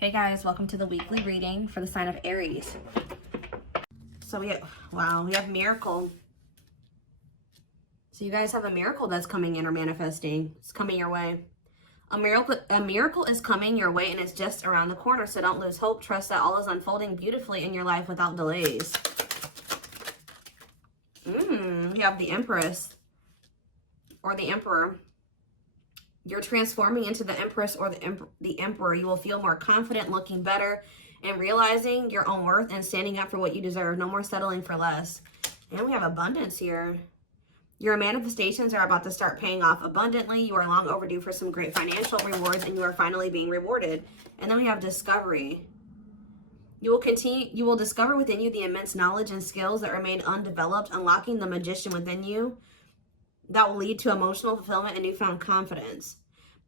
Hey guys, welcome to the weekly reading for the sign of Aries. So we have miracle. So you guys have a miracle that's coming in or manifesting. It's coming your way. A miracle is coming your way, and it's just around the corner. So don't lose hope. Trust that all is unfolding beautifully in your life without delays. You have the Empress or the Emperor. You're transforming into the Empress or the Emperor. You will feel more confident, looking better, and realizing your own worth and standing up for what you deserve. No more settling for less. And we have abundance here. Your manifestations are about to start paying off abundantly. You are long overdue for some great financial rewards, and you are finally being rewarded. And then we have discovery. You will discover within you the immense knowledge and skills that remain undeveloped, unlocking the magician within you that will lead to emotional fulfillment and newfound confidence.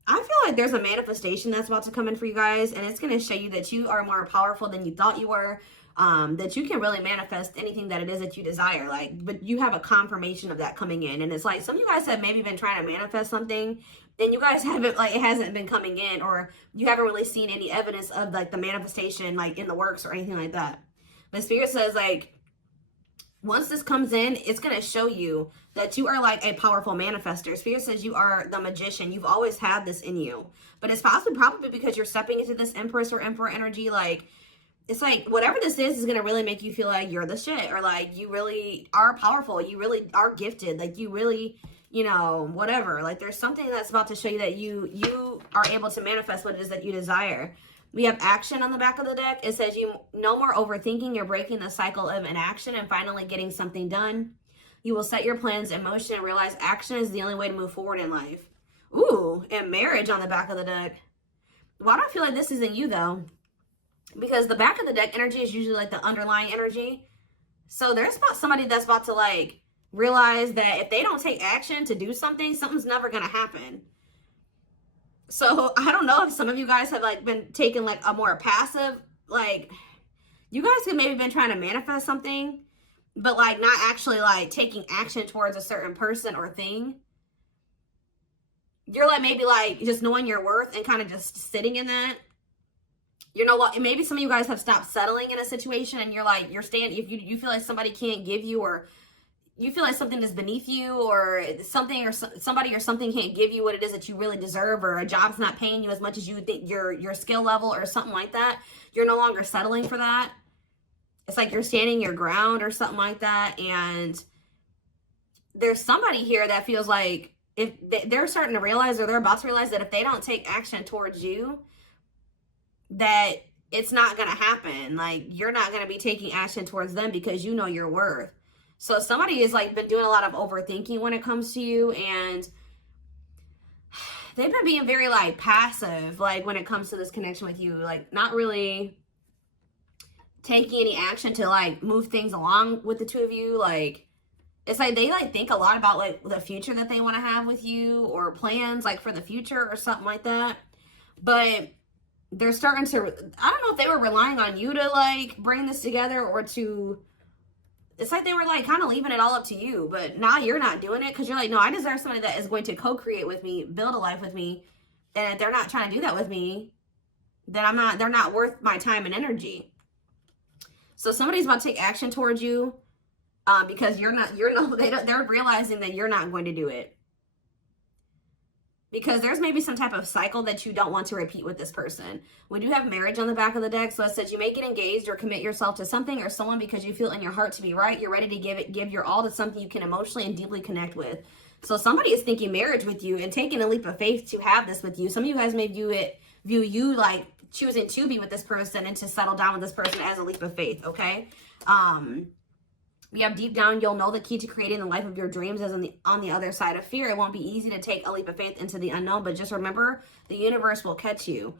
I feel like there's a manifestation that's about to come in for you guys, and it's going to show you that you are more powerful than you thought you were, that you can really manifest anything that it is that you desire. But you have a confirmation of that coming in, and it's like some of you guys have maybe been trying to manifest something, and you guys haven't, it hasn't been coming in, or you haven't really seen any evidence of the manifestation in the works or anything like that. But Spirit says once this comes in, it's going to show you that you are a powerful manifester. Spirit says you are the magician. You've always had this in you. But it's probably because you're stepping into this Empress or Emperor energy. It's whatever this is going to really make you feel like you're the shit. Or you really are powerful. You really are gifted. You really, whatever. There's something that's about to show you that you are able to manifest what it is that you desire. We have action on the back of the deck. It says no more overthinking. You're breaking the cycle of inaction and finally getting something done. You will set your plans in motion and realize action is the only way to move forward in life. Ooh, and marriage on the back of the deck. Well, I don't feel like this isn't you though, because the back of the deck energy is usually the underlying energy. So there's somebody that's about to realize that if they don't take action to do something, something's never going to happen. So I don't know if some of you guys have been taking a more passive, you guys have maybe been trying to manifest something, but not actually taking action towards a certain person or thing. You're maybe just knowing your worth and kind of just sitting in that. Maybe some of you guys have stopped settling in a situation, and you're staying, if you feel like somebody can't give you, or you feel like something is beneath you, or something or somebody or something can't give you what it is that you really deserve, or a job's not paying you as much as you think your skill level or something like that. You're no longer settling for that. It's you're standing your ground or something like that. And there's somebody here that feels like if they're starting to realize, or they're about to realize, that if they don't take action towards you, that it's not going to happen. You're not going to be taking action towards them because you know your worth. So somebody has been doing a lot of overthinking when it comes to you, and they've been being very passive when it comes to this connection with you, not really taking any action to move things along with the two of you. It's they think a lot about the future that they want to have with you, or plans for the future or something like that. But they're starting to, I don't know if they were relying on you to bring this together, or to, it's they were kind of leaving it all up to you, but now you're not doing it because you're no, I deserve somebody that is going to co-create with me, build a life with me. And if they're not trying to do that with me, then they're not worth my time and energy. So somebody's about to take action towards you because they're realizing that you're not going to do it. Because there's maybe some type of cycle that you don't want to repeat with this person. We do have marriage on the back of the deck. So it says you may get engaged or commit yourself to something or someone because you feel in your heart to be right. You're ready to give your all to something you can emotionally and deeply connect with. So somebody is thinking marriage with you and taking a leap of faith to have this with you. Some of you guys may view you choosing to be with this person and to settle down with this person as a leap of faith, okay? We have deep down, you'll know the key to creating the life of your dreams is on the other side of fear. It won't be easy to take a leap of faith into the unknown, but just remember, the universe will catch you.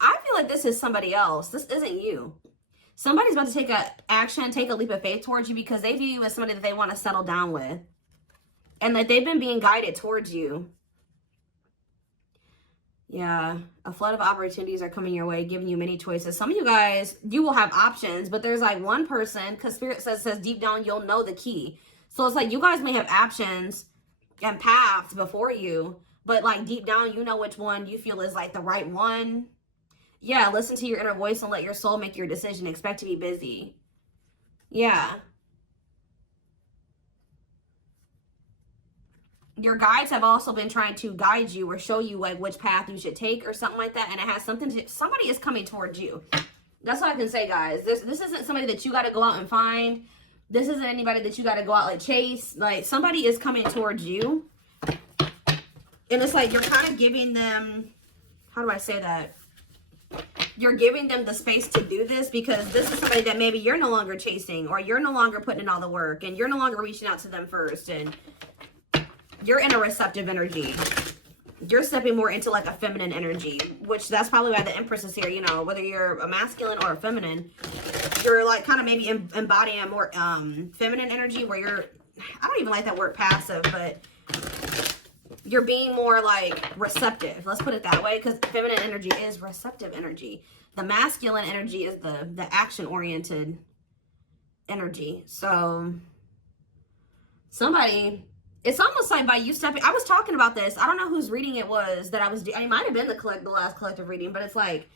I feel like this is somebody else. This isn't you. Somebody's about to take a leap of faith towards you because they view you as somebody that they want to settle down with. And that they've been being guided towards you. Yeah, a flood of opportunities are coming your way, giving you many choices. Some of you guys, you will have options, but there's one person, because Spirit says deep down, you'll know the key. So it's you guys may have options and paths before you, but deep down, you know which one you feel is the right one. Yeah, listen to your inner voice and let your soul make your decision. Expect to be busy. Yeah. Your guides have also been trying to guide you or show you like which path you should take or something like that. And it has something to, somebody is coming towards you. That's all I can say, guys. This isn't somebody that you got to go out and find. This isn't anybody that you got to go out like chase. Like, somebody is coming towards you. And it's like you're kind of giving them, how do I say that? You're giving them the space to do this because this is somebody that maybe you're no longer chasing, or you're no longer putting in all the work, and you're no longer reaching out to them first, and you're in a receptive energy. You're stepping more into like a feminine energy, which that's probably why the Empress is here. You know, whether you're a masculine or a feminine, you're like kind of maybe embodying a more feminine energy where you're, I don't even like that word passive, but you're being more like receptive. Let's put it that way, because feminine energy is receptive energy. The masculine energy is the action-oriented energy. So somebody, it's almost like by you stepping, I was talking about this. I don't know whose reading it was that I was doing. It might have been the last collective reading, but it's like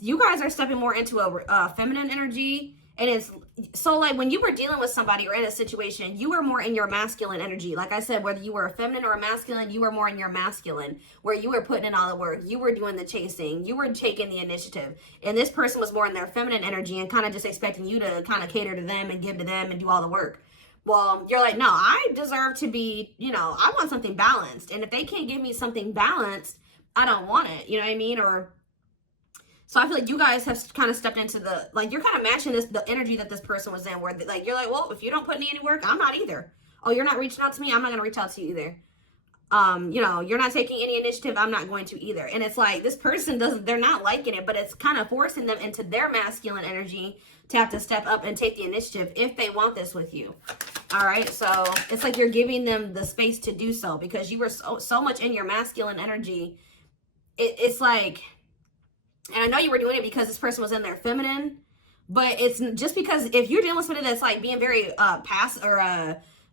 you guys are stepping more into a feminine energy. And it's so like when you were dealing with somebody or in a situation, you were more in your masculine energy. Like I said, whether you were a feminine or a masculine, you were more in your masculine, where you were putting in all the work. You were doing the chasing. You were taking the initiative. And this person was more in their feminine energy and kind of just expecting you to kind of cater to them and give to them and do all the work. Well, you're like, no, I deserve to be, you know, I want something balanced. And if they can't give me something balanced, I don't want it. You know what I mean? Or so I feel like you guys have kind of stepped into the, like, you're kind of matching the energy that this person was in, where like, you're like, well, if you don't put in any work, I'm not either. Oh, you're not reaching out to me, I'm not going to reach out to you either. You know, you're not taking any initiative, I'm not going to either. And it's like, this person they're not liking it, but it's kind of forcing them into their masculine energy to have to step up and take the initiative if they want this with you. All right. So it's like you're giving them the space to do so because you were so much in your masculine energy. It's like, and I know you were doing it because this person was in their feminine, but it's just because if you're dealing with somebody that's like being very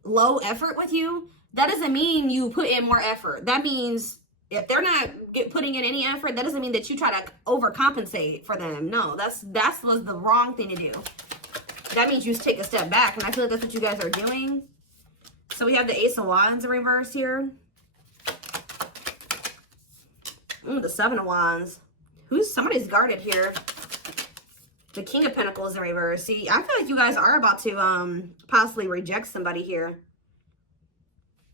low effort with you, that doesn't mean you put in more effort. That means if they're not putting in any effort, that doesn't mean that you try to overcompensate for them. No, that was the wrong thing to do. That means you take a step back, and I feel like that's what you guys are doing. So we have the Ace of Wands in reverse here. The Seven of Wands. Somebody's guarded here. The King of Pentacles in reverse. See, I feel like you guys are about to possibly reject somebody here.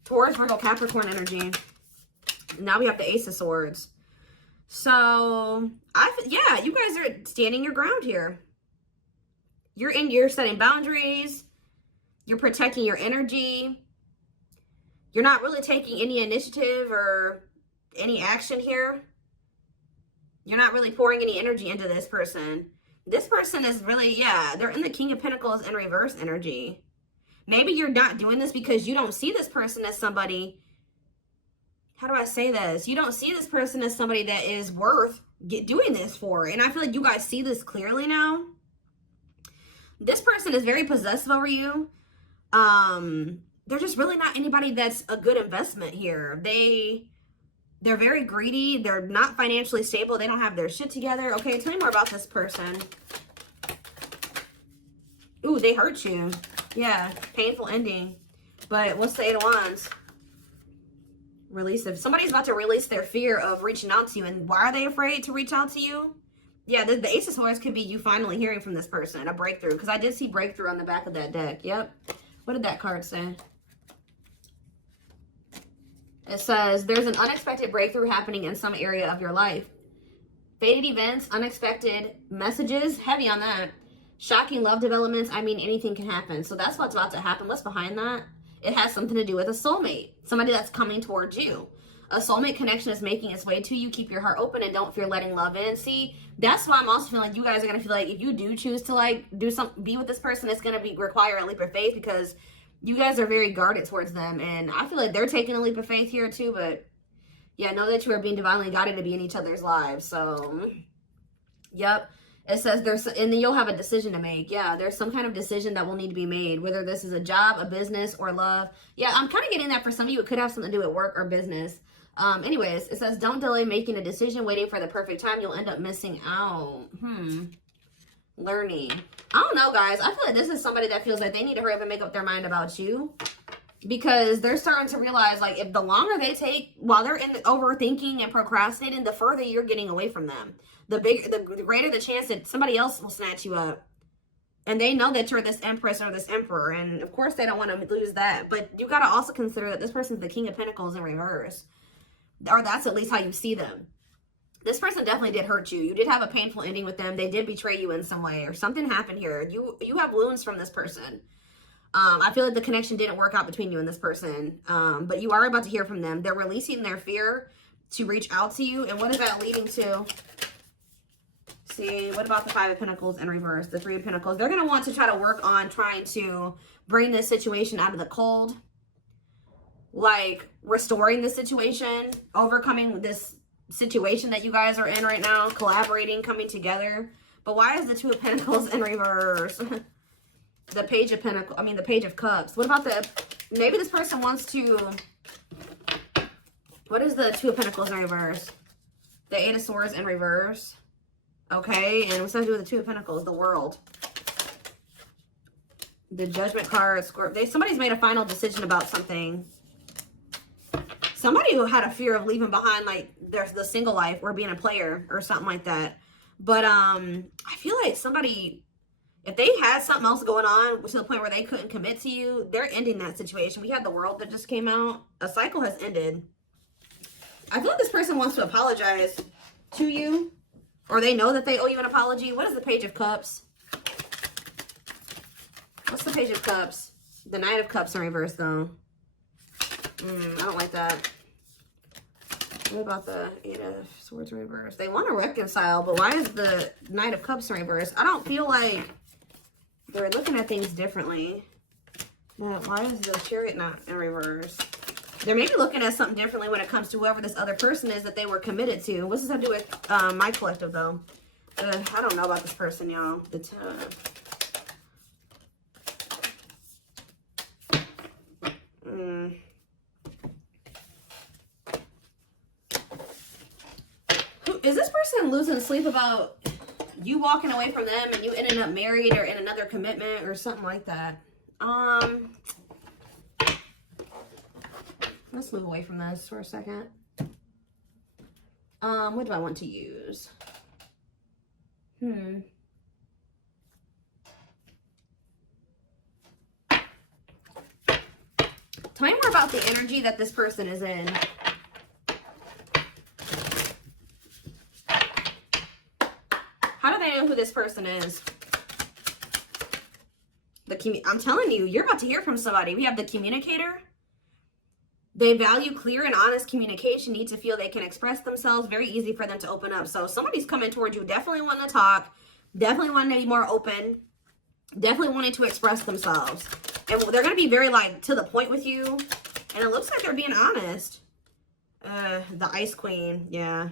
Taurus, Virgo, Capricorn energy. Now we have the Ace of Swords. So, yeah, you guys are standing your ground here. You're setting boundaries. You're protecting your energy. You're not really taking any initiative or any action here. You're not really pouring any energy into this person. This person is really, yeah, they're in the King of Pentacles in reverse energy. Maybe you're not doing this because you don't see this person as somebody, how do I say this? You don't see this person as somebody that is worth doing this for. And I feel like you guys see this clearly now. This person is very possessive over you. They're just really not anybody that's a good investment here. They're very greedy. They're not financially stable. They don't have their shit together. Okay, tell me more about this person. Ooh, they hurt you. Yeah, painful ending. But what's the Eight of Wands? Release it. Somebody's about to release their fear of reaching out to you. And why are they afraid to reach out to you? Yeah, the Ace of Swords could be you finally hearing from this person. A breakthrough. Because I did see breakthrough on the back of that deck. Yep. What did that card say? It says, there's an unexpected breakthrough happening in some area of your life. Fated events, unexpected messages, heavy on that. Shocking love developments, I mean, anything can happen. So that's what's about to happen. What's behind that? It has something to do with a soulmate. Somebody that's coming towards you. A soulmate connection is making its way to you. Keep your heart open and don't fear letting love in. See, that's why I'm also feeling like you guys are going to feel like if you do choose to like be with this person, it's going to require a leap of faith because you guys are very guarded towards them. And I feel like they're taking a leap of faith here too. But yeah, know that you are being divinely guided to be in each other's lives. So, yep. It says and then you'll have a decision to make. Yeah, there's some kind of decision that will need to be made, whether this is a job, a business, or love. Yeah, I'm kind of getting that for some of you. It could have something to do with work or business. Anyways, it says, don't delay making a decision, waiting for the perfect time. You'll end up missing out. Learning. I don't know, guys. I feel like this is somebody that feels like they need to hurry up and make up their mind about you. Because they're starting to realize, like, if the longer they take while they're in the overthinking and procrastinating, the further you're getting away from them. The greater the chance that somebody else will snatch you up. And they know that you're this empress or this emperor. And, of course, they don't want to lose that. But you got to also consider that this person's the King of Pentacles in reverse. Or that's at least how you see them. This person definitely did hurt you. You did have a painful ending with them. They did betray you in some way. Or something happened here. You have wounds from this person. I feel like the connection didn't work out between you and this person. But you are about to hear from them. They're releasing their fear to reach out to you. And what is that leading to? See, what about the Five of Pentacles in reverse? The Three of Pentacles. They're going to want to try to work on trying to bring this situation out of the cold. Like, restoring the situation. Overcoming this situation that you guys are in right now. Collaborating, coming together. But why is the Two of Pentacles in reverse? The Page of Pentacles, I mean the Page of Cups. What about maybe this person wants to, what is the Two of Pentacles in reverse? The Eight of Swords in reverse. Okay, and what's that to do with the Two of Pentacles? The World. The Judgment card, somebody's made a final decision about something. Somebody who had a fear of leaving behind, like, the single life or being a player or something like that. But, I feel like somebody, if they had something else going on to the point where they couldn't commit to you, they're ending that situation. We had the World that just came out. A cycle has ended. I feel like this person wants to apologize to you. Or they know that they owe you an apology. What is the Page of Cups? What's the Page of Cups? The Knight of Cups in reverse, though. I don't like that. What about the Eight of Swords in reverse? They want to reconcile, but why is the Knight of Cups in reverse? I don't feel like they're looking at things differently. Why is the Chariot not in reverse? They're maybe looking at something differently when it comes to whoever this other person is that they were committed to. What's this have to do with my collective, though? I don't know about this person, y'all. Is this person losing sleep about you walking away from them and you ending up married or in another commitment or something like that? Let's move away from this for a second. What do I want to use? Tell me more about the energy that this person is in. How do they know who this person is? I'm telling you, you're about to hear from somebody. We have the Communicator. They value clear and honest communication, need to feel they can express themselves. Very easy for them to open up. So somebody's coming towards you, definitely wanting to talk, definitely wanting to be more open, definitely wanting to express themselves. And they're going to be very, like, to the point with you. And it looks like they're being honest. The Ice Queen, yeah.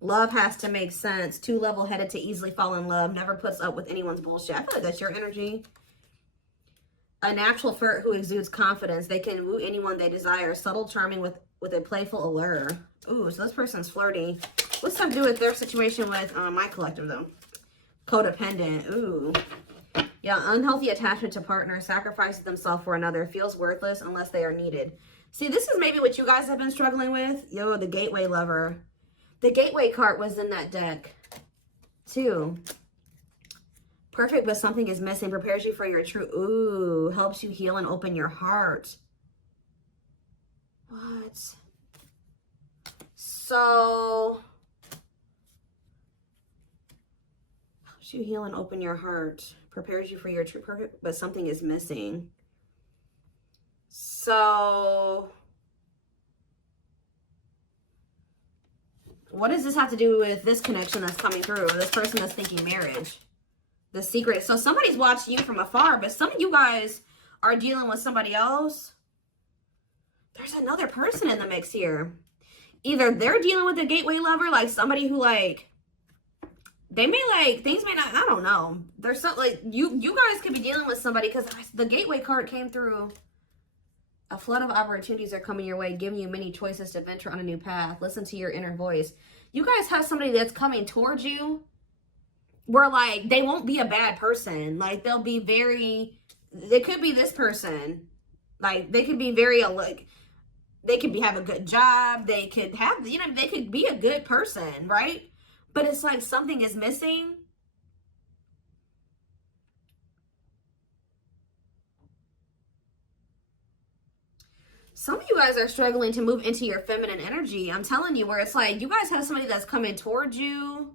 Love has to make sense. Too level-headed to easily fall in love. Never puts up with anyone's bullshit. I feel like that's your energy. A natural flirt who exudes confidence. They can woo anyone they desire. Subtle, charming with a playful allure. Ooh, so this person's flirty. What's that to do with their situation with my collective, though? Codependent. Ooh. Yeah, unhealthy attachment to partner. Sacrifices themselves for another. Feels worthless unless they are needed. See, this is maybe what you guys have been struggling with. Yo, the Gateway Lover. The Gateway card was in that deck, too. Perfect, but something is missing. Prepares you for your true... Ooh, helps you heal and open your heart. What? So... helps you heal and open your heart. Prepares you for your true perfect, but something is missing. So... what does this have to do with this connection that's coming through? This person that's thinking marriage. The secret. So somebody's watching you from afar, but some of you guys are dealing with somebody else. There's another person in the mix here. Either they're dealing with a Gateway Lover, like somebody who, like, they may, like, things may not, I don't know. There's something, like, you guys could be dealing with somebody because the Gateway card came through. A flood of opportunities are coming your way, giving you many choices to venture on a new path. Listen to your inner voice. You guys have somebody that's coming towards you where, like, they won't be a bad person. Like, they'll be very, they could be this person. Like, they could be very, like, they could have a good job. They could have, you know, they could be a good person, right? But it's like something is missing. Some of you guys are struggling to move into your feminine energy. I'm telling you, where it's like you guys have somebody that's coming towards you.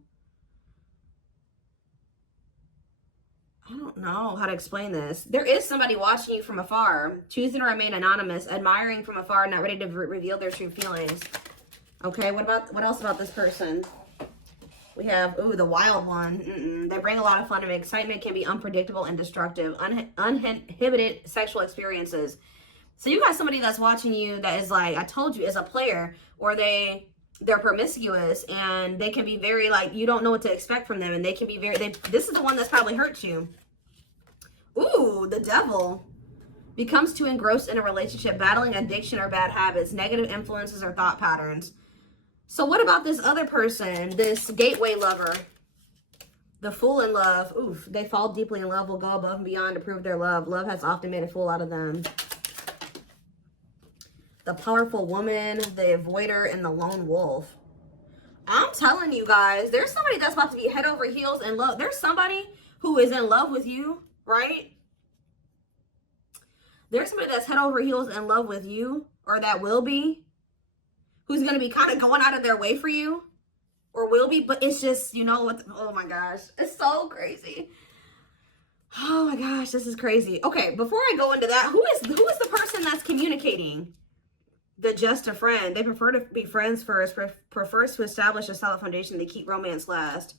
I don't know how to explain this. There is somebody watching you from afar, choosing to remain anonymous, admiring from afar, not ready to reveal their true feelings. Okay, what else about this person? We have, ooh, the wild one. They bring a lot of fun and excitement, can be unpredictable and destructive. Uninhibited sexual experiences. So you got somebody that's watching you that is like, I told you, is a player, or they're promiscuous, and they can be very, like, you don't know what to expect from them, and they can be very, this is the one that's probably hurt you. Ooh, the devil. Becomes too engrossed in a relationship, battling addiction or bad habits, negative influences or thought patterns. So what about this other person, this gateway lover? The fool in love. Oof, they fall deeply in love, will go above and beyond to prove their love. Love has often made a fool out of them. The powerful woman, the avoider, and the lone wolf. I'm telling you guys, there's somebody that's about to be head over heels in love. There's somebody who is in love with you, right? There's somebody that's head over heels in love with you, or that will be, who's going to be kind of going out of their way for you, or will be, but it's just, you know what, oh my gosh, it's so crazy. Oh my gosh, this is crazy. Okay, before I go into that, who is the person that's communicating? The just a friend. They prefer to be friends first, prefers to establish a solid foundation. They keep romance last.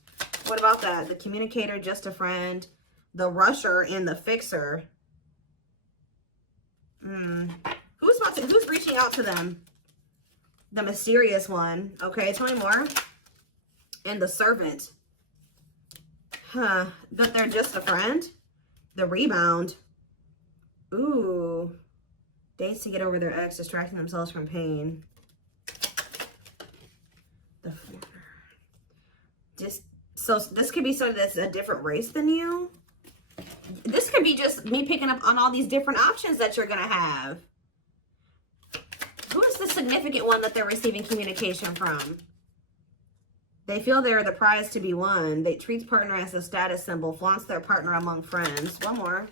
What about that? The communicator, just a friend, the rusher, and the fixer. Who's reaching out to them? The mysterious one. Okay, tell me more. And the servant. Huh. But they're just a friend. The rebound. Ooh. Dates to get over their ex, distracting themselves from pain. So this could be somebody that's a different race than you. This could be just me picking up on all these different options that you're going to have. Who is the significant one that they're receiving communication from? They feel they're the prize to be won. They treat partner as a status symbol, flaunts their partner among friends. One more.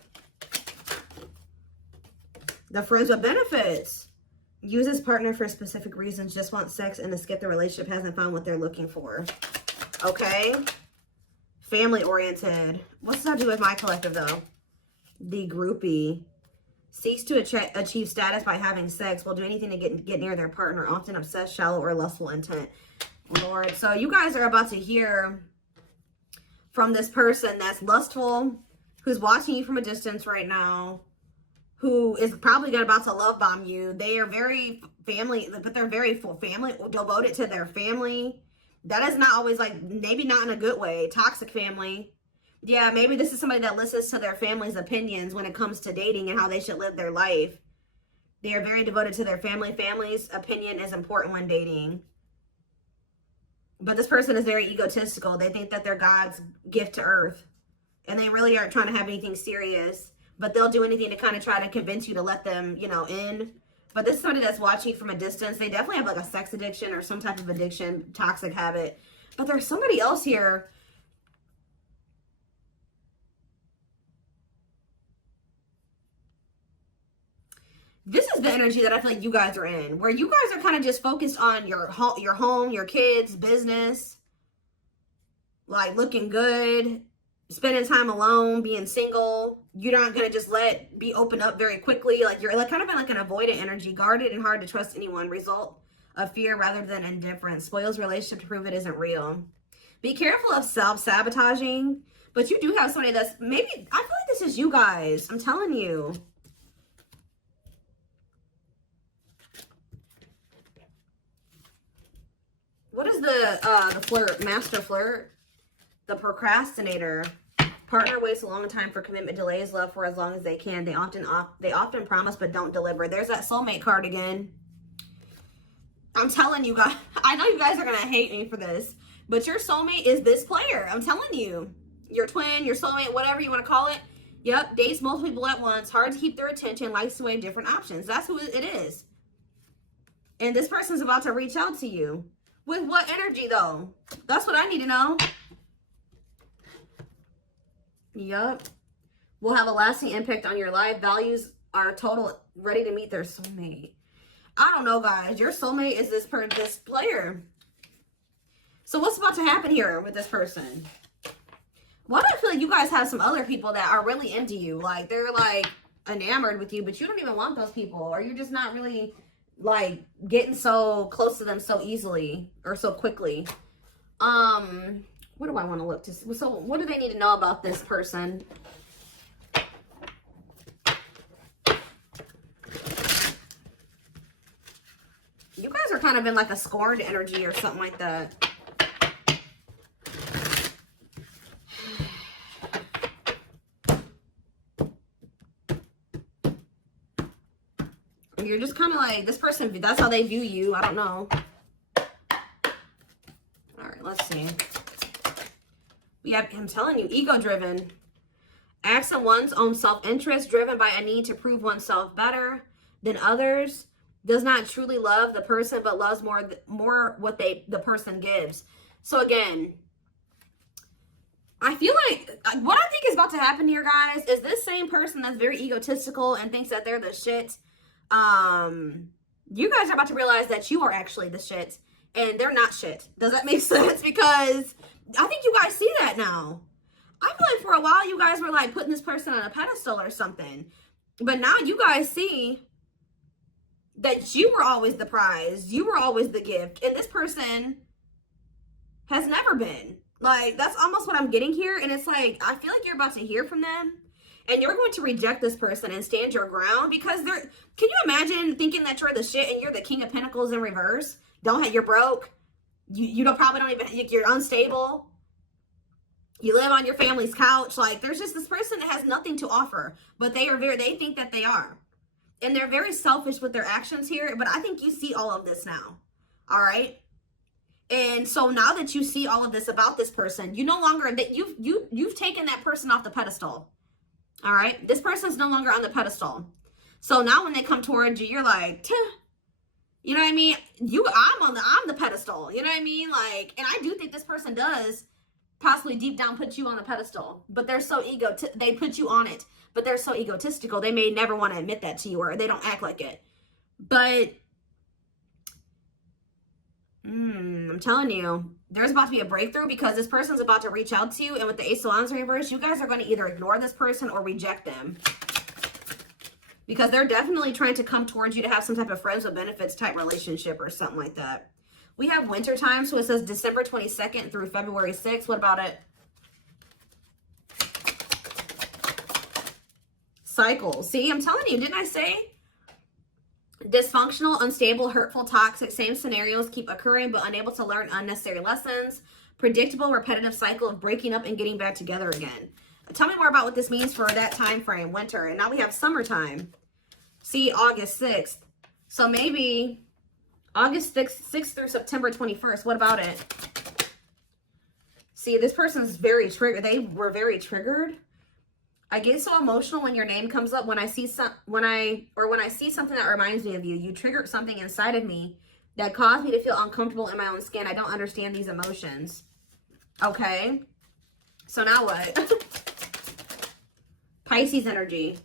The friends with benefits. Uses partner for specific reasons, just want sex and to skip the relationship, hasn't found what they're looking for. Okay. Family oriented. What's that do with my collective though? The groupie. Seeks to achieve status by having sex. Will do anything to get near their partner. Often obsessed, shallow, or lustful intent. Lord. So you guys are about to hear from this person that's lustful, who's watching you from a distance right now, who is probably about to love bomb you. They are very family, but they're very family, devoted to their family. That is not always, like, maybe not in a good way. Toxic family. Yeah, maybe this is somebody that listens to their family's opinions when it comes to dating and how they should live their life. They are very devoted to their family. Family's opinion is important when dating. But this person is very egotistical. They think that they're God's gift to earth. And they really aren't trying to have anything serious. But they'll do anything to kind of try to convince you to let them, you know, in. But this is somebody that's watching you from a distance. They definitely have like a sex addiction or some type of addiction, toxic habit. But there's somebody else here. This is the energy that I feel like you guys are in, where you guys are kind of just focused on your home, your kids, business, like looking good, spending time alone, being single. You're not going to just be open up very quickly. Like you're like kind of in like an avoidant energy, guarded and hard to trust anyone. Result of fear rather than indifference. Spoils relationship to prove it isn't real. Be careful of self-sabotaging, but you do have somebody that's maybe, I feel like this is you guys. I'm telling you. What is the flirt, master flirt? The procrastinator. Partner waits a long time for commitment, delays love for as long as they can. They often promise but don't deliver. There's that soulmate card again. I'm telling you guys, I know you guys are going to hate me for this, but your soulmate is this player. I'm telling you. Your twin, your soulmate, whatever you want to call it. Yep, dates multiple people at once, hard to keep their attention, likes to weigh different options. That's who it is. And this person's about to reach out to you. With what energy, though? That's what I need to know. Yep. Will have a lasting impact on your life. Values are total, ready to meet their soulmate. I don't know, guys. Your soulmate is this player. So what's about to happen here with this person? Why do I feel like you guys have some other people that are really into you? Like, they're, like, enamored with you, but you don't even want those people. Or you're just not really, like, getting so close to them so easily or so quickly. What do I want to look to? So what do they need to know about this person? You guys are kind of in like a scorned energy or something like that. You're just kind of like, this person, that's how they view you. I don't know. All right, let's see. We have him telling you, ego-driven. Acts on one's own self-interest, driven by a need to prove oneself better than others. Does not truly love the person, but loves more what the person gives. So again, I feel like what I think is about to happen here, guys, is this same person that's very egotistical and thinks that they're the shit. You guys are about to realize that you are actually the shit and they're not shit. Does that make sense? Because I think you guys see that now. I feel like for a while you guys were like putting this person on a pedestal or something. But now you guys see that you were always the prize. You were always the gift. And this person has never been. Like, that's almost what I'm getting here. And it's like, I feel like you're about to hear from them. And you're going to reject this person and stand your ground. Because they're, can you imagine thinking that you're the shit and you're the King of Pentacles in reverse? You're broke. You probably don't even, you're unstable. You live on your family's couch. Like, there's just this person that has nothing to offer. But they think that they are. And they're very selfish with their actions here. But I think you see all of this now. All right? And so now that you see all of this about this person, you no longer, that you've taken that person off the pedestal. All right? This person's no longer on the pedestal. So now when they come towards you, you're like, Tuh. You know what I mean? I'm the pedestal. You know what I mean? Like, and I do think this person does possibly deep down put you on the pedestal. But they're so they put you on it. But they're so egotistical, they may never want to admit that to you, or they don't act like it. But I'm telling you, there's about to be a breakthrough because this person's about to reach out to you. And with the Ace of Wands in reverse, you guys are going to either ignore this person or reject them. Because they're definitely trying to come towards you to have some type of friends with benefits type relationship or something like that. We have winter time, so it says December 22nd through February 6th. What about it? Cycle. See, I'm telling you, didn't I say? Dysfunctional, unstable, hurtful, toxic, same scenarios keep occurring but unable to learn unnecessary lessons. Predictable, repetitive cycle of breaking up and getting back together again. Tell me more about what this means for that time frame, winter. And now we have summertime. See, August 6th. So maybe August 6th through September 21st. What about it? See, this person's very triggered. They were very triggered. I get so emotional when your name comes up. When I see something that reminds me of you. You triggered something inside of me that caused me to feel uncomfortable in my own skin. I don't understand these emotions. Okay. So now what? Pisces energy.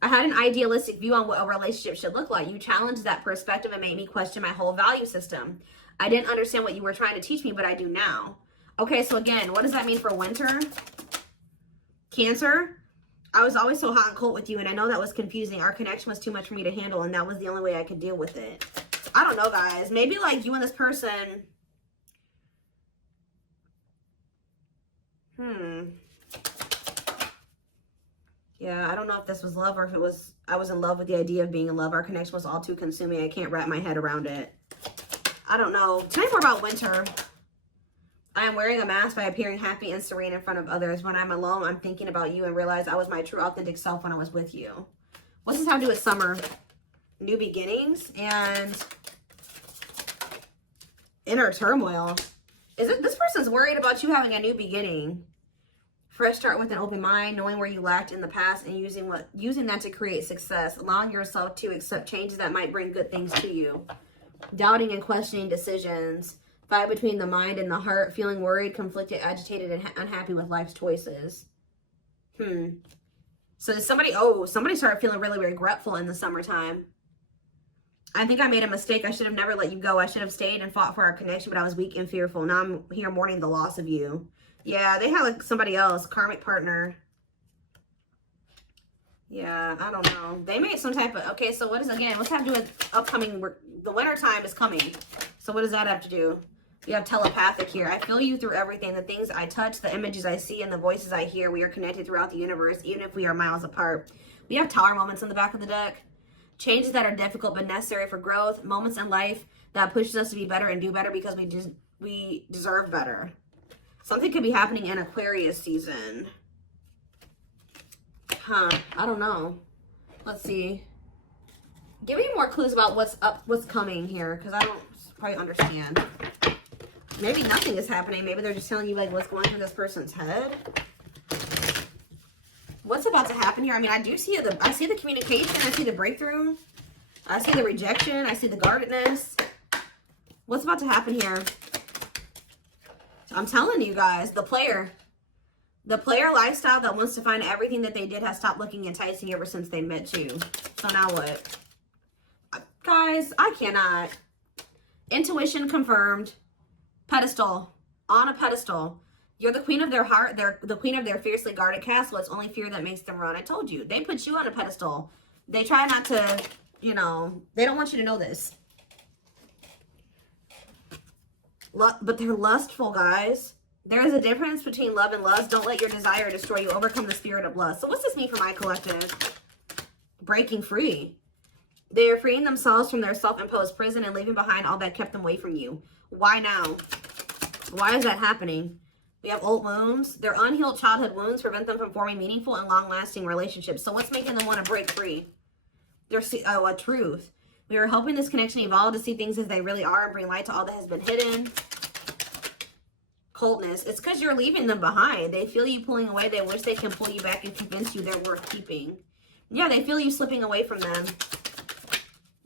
I had an idealistic view on what a relationship should look like. You challenged that perspective and made me question my whole value system. I didn't understand what you were trying to teach me, but I do now. Okay, so again, what does that mean for winter? Cancer. I was always so hot and cold with you, and I know that was confusing. Our connection was too much for me to handle, and that was the only way I could deal with it. I don't know, guys. Maybe like you and this person. Yeah, I don't know if this was love or if it was, I was in love with the idea of being in love. Our connection was all too consuming. I can't wrap my head around it. I don't know. Tell me more about winter. I am wearing a mask by appearing happy and serene in front of others. When I'm alone, I'm thinking about you and realize I was my true authentic self when I was with you. What's this have to do with summer? New beginnings and inner turmoil. Is it this person's worried about you having a new beginning? Fresh start with an open mind, knowing where you lacked in the past and using that to create success, allowing yourself to accept changes that might bring good things to you. Doubting and questioning decisions. Fight between the mind and the heart, feeling worried, conflicted, agitated, and unhappy with life's choices. So somebody started feeling really regretful in the summertime. I think I made a mistake. I should have never let you go. I should have stayed and fought for our connection, but I was weak and fearful. Now I'm here mourning the loss of you. Yeah, they had like somebody else, karmic partner. Yeah, I don't know. They made some type of, okay, so what is, again, what's that to do with upcoming, the winter time is coming. So what does that have to do? We have telepathic here. I feel you through everything. The things I touch, the images I see, and the voices I hear. We are connected throughout the universe, even if we are miles apart. We have tower moments in the back of the deck. Changes that are difficult but necessary for growth. Moments in life that pushes us to be better and do better because we deserve better. Something could be happening in Aquarius season. I don't know. Let's see. Give me more clues about what's coming here, because I don't quite understand. Maybe nothing is happening. Maybe they're just telling you like what's going through this person's head. What's about to happen here? I mean, I see the communication. I see the breakthrough. I see the rejection. I see the guardedness. What's about to happen here? I'm telling you guys, the player lifestyle that wants to find everything that they did has stopped looking enticing ever since they met you. So now what? Guys, I cannot. Intuition confirmed. Pedestal. On a pedestal. You're the queen of their heart. They're the queen of their fiercely guarded castle. It's only fear that makes them run. I told you. They put you on a pedestal. They try not to, you know, they don't want you to know this. But they're lustful, guys. There is a difference between love and lust. Don't let your desire destroy you. Overcome the spirit of lust. So what's this mean for my collective? Breaking free. They are freeing themselves from their self-imposed prison and leaving behind all that kept them away from you. Why now? Why is that happening? We have old wounds. Their unhealed childhood wounds prevent them from forming meaningful and long-lasting relationships. So what's making them want to break free? There's a truth. We are helping this connection evolve to see things as they really are and bring light to all that has been hidden. Coldness. It's because you're leaving them behind. They feel you pulling away. They wish they can pull you back and convince you they're worth keeping. Yeah, they feel you slipping away from them.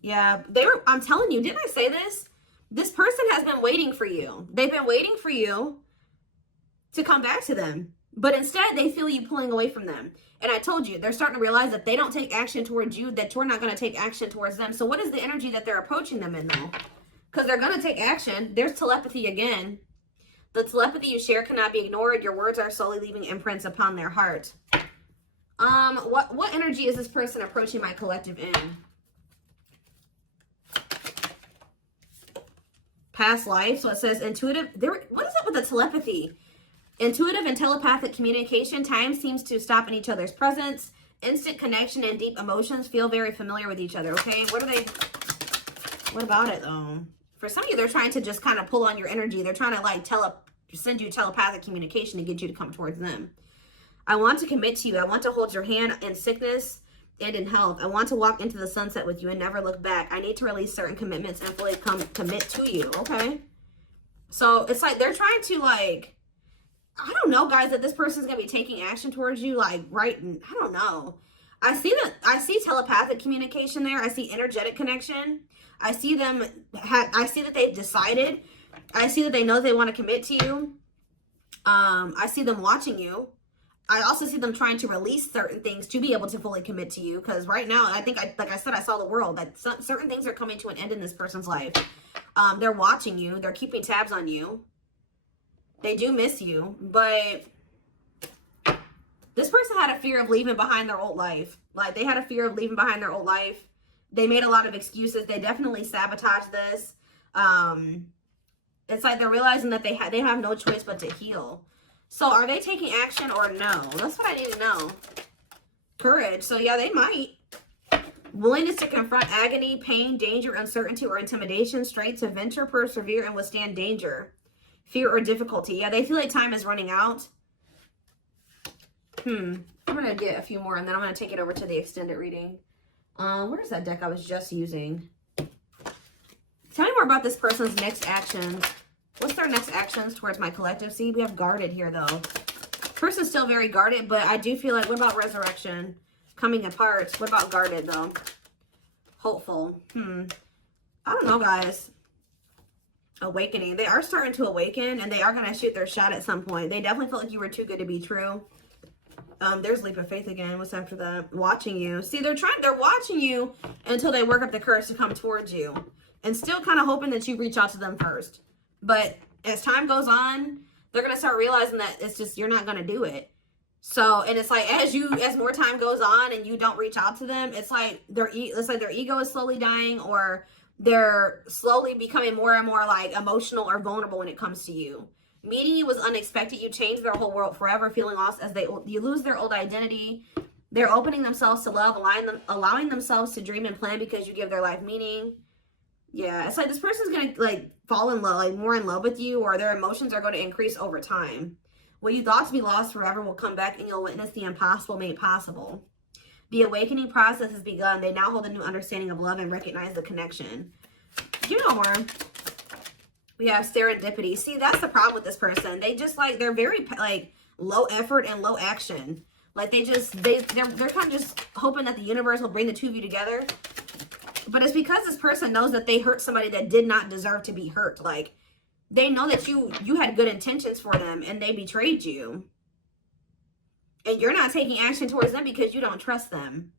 Yeah, I'm telling you, didn't I say this? This person has been waiting for you. They've been waiting for you to come back to them. But instead, they feel you pulling away from them. And I told you, they're starting to realize that they don't take action towards you, that you're not going to take action towards them. So what is the energy that they're approaching them in, though? Because they're going to take action. There's telepathy again. The telepathy you share cannot be ignored. Your words are slowly leaving imprints upon their heart. What energy is this person approaching my collective in? Past life. So it says intuitive. What is up with the telepathy? Intuitive and telepathic communication. Time seems to stop in each other's presence. Instant connection and deep emotions feel very familiar with each other. Okay, what about it though? For some of you, they're trying to just kind of pull on your energy. They're trying to like send you telepathic communication to get you to come towards them. I want to commit to you. I want to hold your hand in sickness and in health. I want to walk into the sunset with you and never look back. I need to release certain commitments and fully commit to you. Okay. So it's like they're trying to like, I don't know, guys, that this person's going to be taking action towards you. Like, right. I don't know. I see telepathic communication there. I see energetic connection. I see them. I see that they've decided. I see that they know they want to commit to you. I see them watching you. I also see them trying to release certain things to be able to fully commit to you. Because right now, I think, like I said, I saw the world. That certain things are coming to an end in this person's life. They're watching you. They're keeping tabs on you. They do miss you. But this person had a fear of leaving behind their old life. Like, they had a fear of leaving behind their old life. They made a lot of excuses. They definitely sabotaged this. It's like they're realizing that they have no choice but to heal. So are they taking action or no? That's what I need to know. Courage. So yeah, they might. Willingness to confront agony, pain, danger, uncertainty, or intimidation. Strength to venture, persevere, and withstand danger. fear or difficulty. Yeah, they feel like time is running out. I'm going to get a few more and then I'm going to take it over to the extended reading. Where's that deck I was just using? Tell me more about this person's next actions. What's their next actions towards my collective? See, we have guarded here, though. Person's still very guarded, but I do feel like, what about resurrection? Coming apart. What about guarded, though? Hopeful. I don't know, guys. Awakening. They are starting to awaken, and they are going to shoot their shot at some point. They definitely felt like you were too good to be true. There's leap of faith again. What's after that? Watching you. See, they're watching you until they work up the courage to come towards you. And still kind of hoping that you reach out to them first. But as time goes on, they're going to start realizing that it's just, you're not going to do it. So, and it's like, as more time goes on and you don't reach out to them, it's like their ego is slowly dying, or they're slowly becoming more and more like emotional or vulnerable when it comes to you. Meeting you was unexpected. You changed their whole world forever, feeling lost as you lose their old identity. They're opening themselves to love, allowing themselves to dream and plan because you give their life meaning. Yeah, it's like this person's going to like fall in love, like more in love with you, or their emotions are going to increase over time. What you thought to be lost forever will come back and you'll witness the impossible made possible. The awakening process has begun. They now hold a new understanding of love and recognize the connection. You know more. We have serendipity. See, that's the problem with this person. They just like, they're very like low effort and low action. Like they're kind of just hoping that the universe will bring the two of you together. But it's because this person knows that they hurt somebody that did not deserve to be hurt. Like, they know that you had good intentions for them and they betrayed you. And you're not taking action towards them because you don't trust them.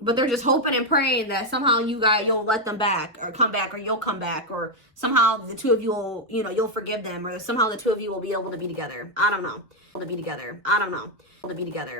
But they're just hoping and praying that somehow you'll let them back or come back, or you'll come back, or somehow the two of you will, you'll forgive them, or somehow the two of you will be able to be together. I don't know. To be together. I don't know. To be together.